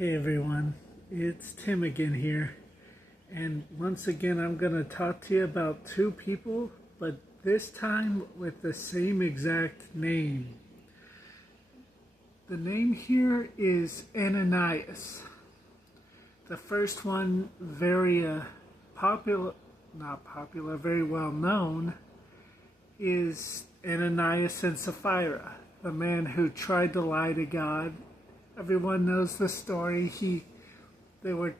Hey everyone, it's Tim again here, and once again I'm going to talk to you about two people, but this time with the same exact name. The name here is Ananias. The first one, very very well known, is Ananias and Sapphira, the man who tried to lie to God. Everyone knows the story. They were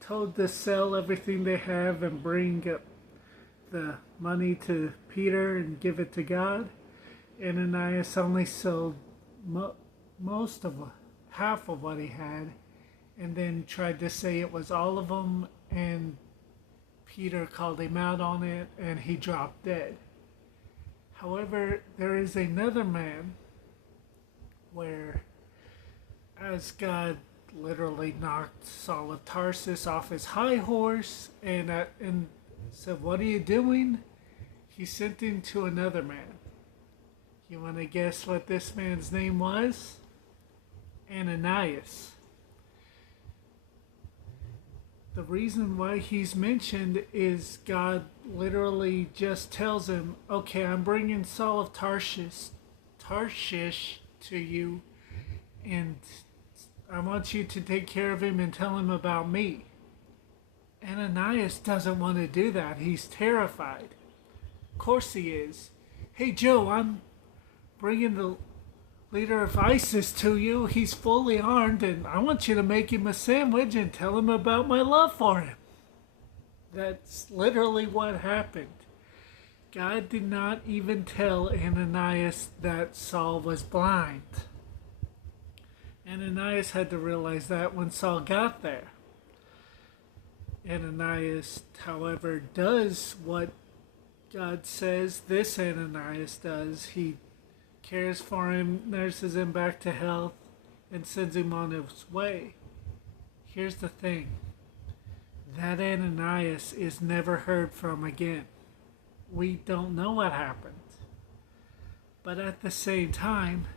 told to sell everything they have and bring the money to Peter and give it to God. Ananias only sold half of what he had, and then tried to say it was all of them, and Peter called him out on it, and he dropped dead. However, there is another man where, as God literally knocked Saul of Tarsus off his high horse and said, "What are you doing?" He sent him to another man. You want to guess what this man's name was? Ananias. The reason why he's mentioned is God literally just tells him, "Okay, I'm bringing Saul of Tarshish to you, and I want you to take care of him and tell him about me." Ananias doesn't want to do that. He's terrified. Of course he is. "Hey Joe, I'm bringing the leader of ISIS to you. He's fully armed, and I want you to make him a sandwich and tell him about my love for him." That's literally what happened. God did not even tell Ananias that Saul was blind. Ananias had to realize that when Saul got there. Ananias, however, does what God says this Ananias does. He cares for him, nurses him back to health, and sends him on his way. Here's the thing. That Ananias is never heard from again. We don't know what happened. But at the same time,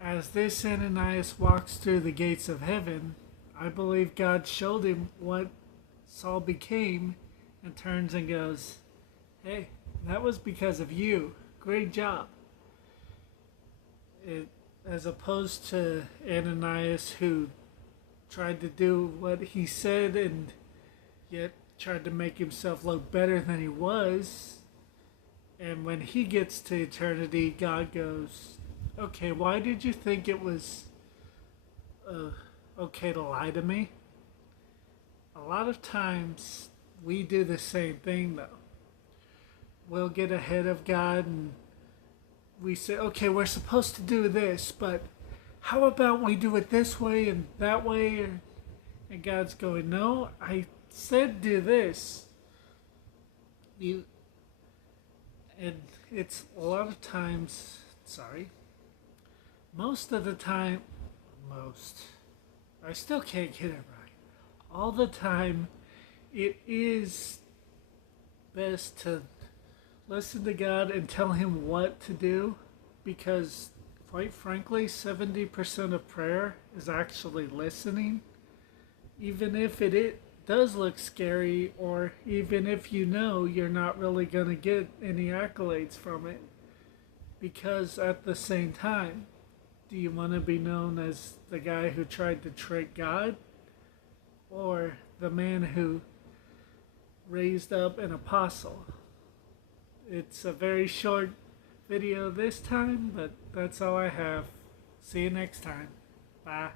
as this Ananias walks through the gates of heaven, I believe God showed him what Saul became and turns and goes, "Hey, that was because of you. Great job." As opposed to Ananias, who tried to do what he said and yet tried to make himself look better than he was. And when he gets to eternity, God goes, "Okay, why did you think it was okay to lie to me?" A lot of times we do the same thing though. We'll get ahead of God and we say, "Okay, we're supposed to do this, but how about we do it this way and that way?" And God's going, "No, I said do this." And it's a lot of times, most of the time, I still can't get it right. All the time, it is best to listen to God and tell him what to do, because quite frankly, 70% of prayer is actually listening. Even if it does look scary, or even if you know you're not really going to get any accolades from it. Because at the same time, do you want to be known as the guy who tried to trick God, or the man who raised up an apostle? It's a very short video this time, but that's all I have. See you next time. Bye.